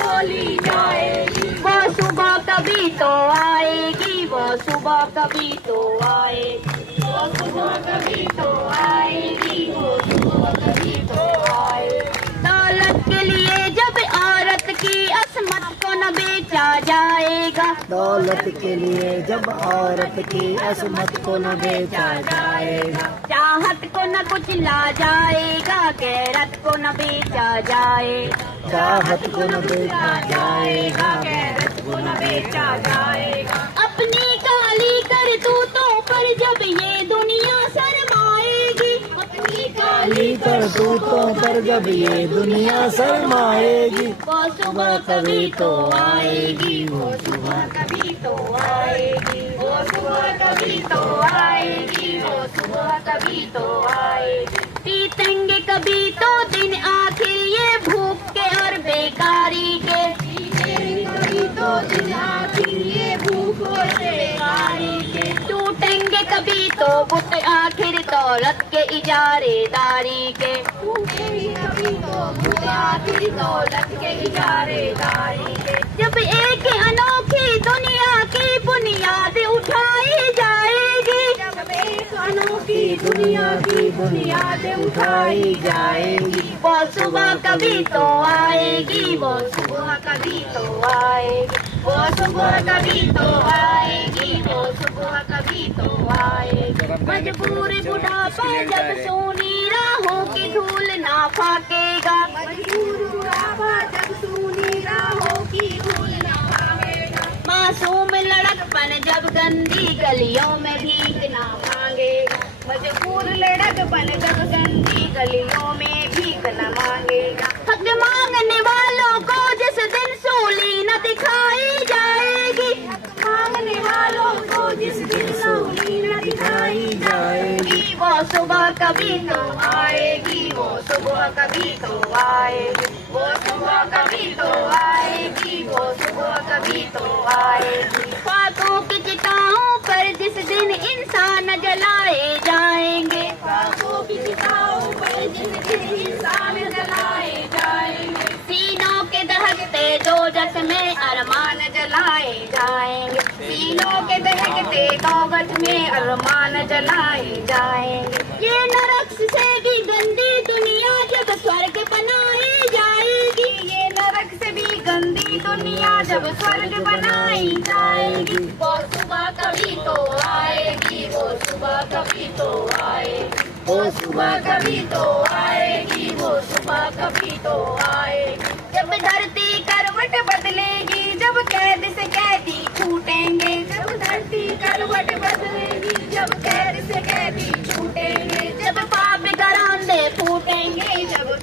बोली जाएगी। वो सुबह कभी तो आएगी, वो सुबह कभी तो आएगी, वो सुबह कभी तो आएगी, वो सुबह कभी तो आएगी। दौलत के लिए जब औरत की असमत को न बेचा जाएगा, दौलत के लिए जब औरत की असमत को न बेचा जाएगा, चाहत को न कुचला जाएगा, गैरत को न बेचा जाएगा, चाहत को न बेचा जाएगा, गैरत को न बेचा जाएगा। अपनी काली करतूतों पर जब ये दुनिया शर्माएगी, अपनी काली करतूतों पर जब ये दुनिया शर्माएगी, वो सुबह कभी तो आएगी, वो सुबह कभी तो आएगी, वो सुबह कभी तो आएगी, वो सुबह कभी तो आएगी। पीतेंगे कभी तो दिन आखिर ये भूख के और बेकारी के, कभी तो दिन आखिर ये भूख और बेकारी के। टूटेंगे कभी तो बुत आखिर दौलत के इजारेदारी के, टूटेंगे कभी तो बुत आखिर दौलत के इजारेदारी के। जब एक अनोखी दुनिया की बुनियाद उठाई जाएगी, जब एक अनोखी दुनिया की बुनियाद उठाई जाएगी, वो सुबह कभी तो आएगी, वो सुबह कभी तो आएगी, वो सुबह कभी तो आएगी, वो सुबह कभी तो आएगी। मजबूर बुढ़ापा जब सोनी राहों की धूल ना फाकेगा, मजबूर बुढ़ापा जब सोनी राहों की धूल ना फाकेगा। मासूम लड़कपन जब गंदी गलियों में भीख ना मांगेगा, मजबूर लड़कपन जब गंदी गलियों में भीख न मांगेगा। हक मांगने वालों को जिस दिन सूली न दिखाई जाएगी, मांगने वालों को जिस दिन सूली न दिखाई जाएगी, वो सुबह कभी तो आएगी, वो सुबह कभी तो आएगी, वो सुबह कभी तो आएगी, वो सुबह कभी तो आएगी। ख्वाबों की चिताओं पर जिस दिन इंसान जलाए जाएंगे, ख्वाबों की चिताओं पर जिस दिन इंसान जलाए जाएंगे, सीनों के दहकते दोजख में अरमान जलाए जाएंगे, सीनों के दहकते दोजख में अरमान जलाए जाएंगे। ये नरक से भी गंदी दुनिया जब स्वर्ग बनाई जाएगी, ये नरक से भी गंदी दुनिया जब स्वर्ग बनाई जाएगी, वो सुबह कभी तो आएगी, वो सुबह कभी तो आएगी, वो सुबह कभी तो आएगी, वो सुबह कभी तो आएगी। जब धरती करवट बदलेगी, जब कैद से कैदी छूटेंगे, जब धरती करवट बदलेगी, जब कैद से कैदी छूटेंगे, जब पाप घरांदे फूटेंगे, जब